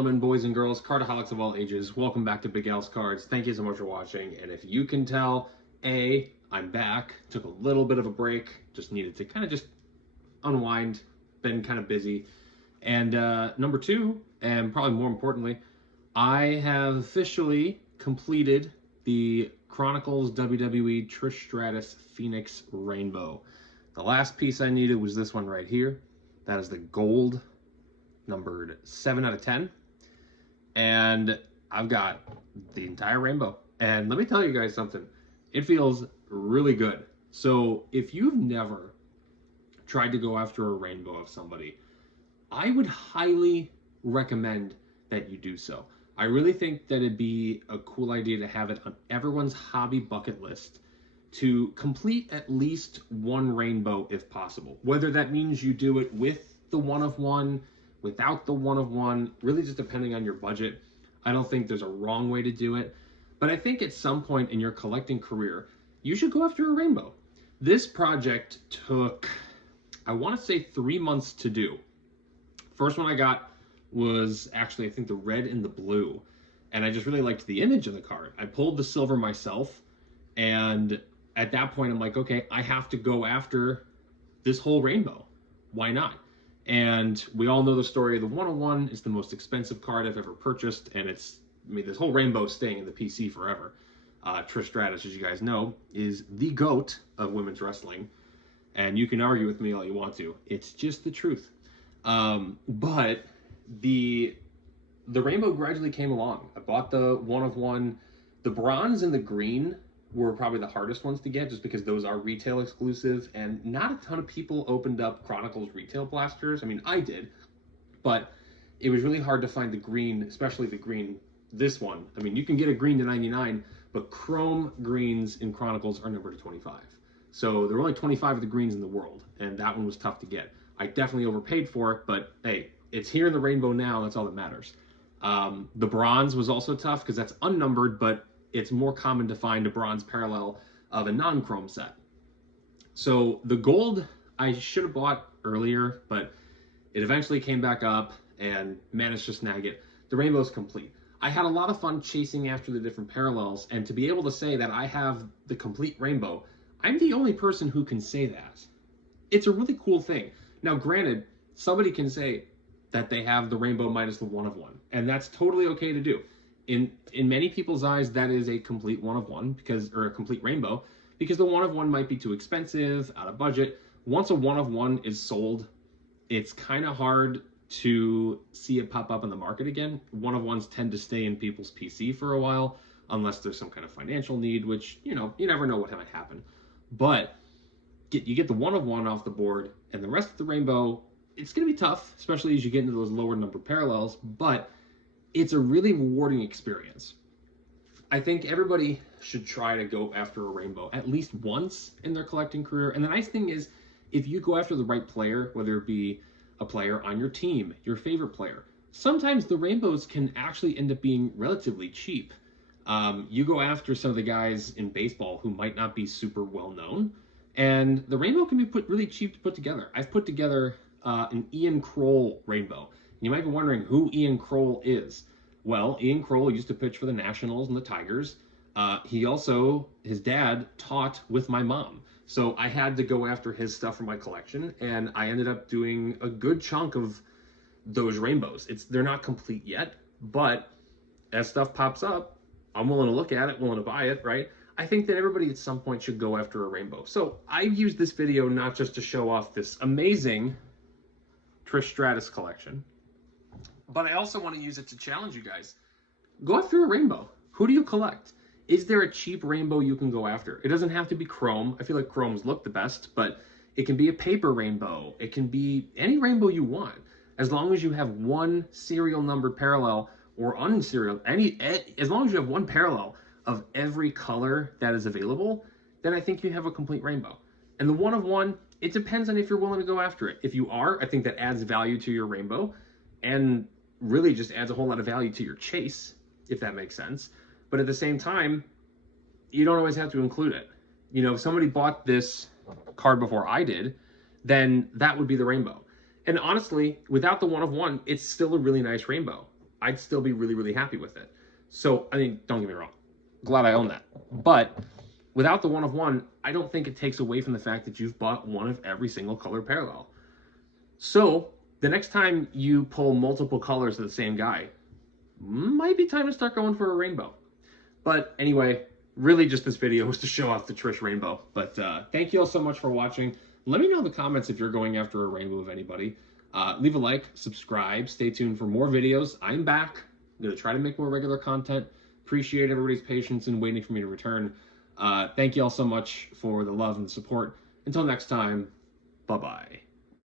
gentlemen, boys and girls, cardaholics of all ages, welcome back to Big Al's Cards. Thank you so much for watching. And if you can tell, A, I'm back. Took a little bit of a break. Just needed to kind of just unwind. Been kind of busy. And number two, and probably more importantly, I have officially completed the Chronicles WWE Trish Stratus Phoenix Rainbow. The last piece I needed was this one right here. That is the gold, numbered 7 out of 10. And I've got the entire rainbow. And let me tell you guys something. It feels really good. So if you've never tried to go after a rainbow of somebody, I would highly recommend that you do so. I really think that it'd be a cool idea to have it on everyone's hobby bucket list to complete at least one rainbow if possible. Whether that means you do it with the one of one, without the one of one, really just depending on your budget. I don't think there's a wrong way to do it, but I think at some point in your collecting career, you should go after a rainbow. This project took, I want to say 3 months to do. First one I got was actually, I think, the red and the blue. And I just really liked the image of the card. I pulled the silver myself. And at that point, I'm like, okay, I have to go after this whole rainbow. Why not? And we all know the story of the 101. It's the most expensive card I've ever purchased. And it's, I mean, this whole rainbow is staying in the PC forever. Trish Stratus, as you guys know, is the GOAT of women's wrestling. And you can argue with me all you want to. It's just the truth. But the rainbow gradually came along. I bought the one of one. The bronze and the green were probably the hardest ones to get just because those are retail exclusive, and not a ton of people opened up Chronicles retail blasters. I mean, I did, but it was really hard to find the green, especially the green, this one. I mean, you can get a green to 99, but chrome greens in Chronicles are numbered to 25. So there were only 25 of the greens in the world, and that one was tough to get. I definitely overpaid for it, but hey, it's here in the rainbow now. That's all that matters. The bronze was also tough because that's unnumbered, but it's more common to find a bronze parallel of a non-chrome set. So the gold I should have bought earlier, but it eventually came back up and managed to snag it. The rainbow's complete. I had a lot of fun chasing after the different parallels, and to be able to say that I have the complete rainbow, I'm the only person who can say that. It's a really cool thing. Now, granted, somebody can say that they have the rainbow minus the one of one, and that's totally okay to do. In many people's eyes, that is a complete one of one, because, or a complete rainbow, because the one of one might be too expensive, out of budget. Once a one of one is sold, it's kind of hard to see it pop up in the market again. One of ones tend to stay in people's PC for a while, unless there's some kind of financial need, which, you know, you never know what might happen. But you get the one of one off the board, and the rest of the rainbow, it's going to be tough, especially as you get into those lower number parallels, but it's a really rewarding experience. I think everybody should try to go after a rainbow at least once in their collecting career. And the nice thing is, if you go after the right player, whether it be a player on your team, your favorite player, sometimes the rainbows can actually end up being relatively cheap. You go after some of the guys in baseball who might not be super well known, and the rainbow can be really cheap to put together. I've put together an Ian Kroll rainbow. You might be wondering who Ian Kroll is. Well, Ian Kroll used to pitch for the Nationals and the Tigers. He also, his dad taught with my mom. So I had to go after his stuff for my collection, and I ended up doing a good chunk of those rainbows. They're not complete yet, but as stuff pops up, I'm willing to look at it, willing to buy it, right? I think that everybody at some point should go after a rainbow. So I used this video not just to show off this amazing Trish Stratus collection, but I also want to use it to challenge you guys. Go after a rainbow. Who do you collect? Is there a cheap rainbow you can go after? It doesn't have to be chrome. I feel like chromes look the best, but it can be a paper rainbow. It can be any rainbow you want, as long as you have one serial numbered parallel or unserial, as long as you have one parallel of every color that is available, then I think you have a complete rainbow. And the one of one, it depends on if you're willing to go after it. If you are, I think that adds value to your rainbow and really just adds a whole lot of value to your chase, if that makes sense. But at the same time, you don't always have to include it. You know, if somebody bought this card before I did, then that would be the rainbow. And honestly, without the one of one, it's still a really nice rainbow. I'd still be really, really happy with it. So, I mean, don't get me wrong. Glad I own that. But without the 1 of 1, I don't think it takes away from the fact that you've bought one of every single color parallel. So, the next time you pull multiple colors of the same guy, might be time to start going for a rainbow. But anyway, really just this video was to show off the Trish rainbow. But thank you all so much for watching. Let me know in the comments if you're going after a rainbow of anybody. Leave a like, subscribe, stay tuned for more videos. I'm back. I'm going to try to make more regular content. Appreciate everybody's patience and waiting for me to return. Thank you all so much for the love and support. Until next time, bye-bye.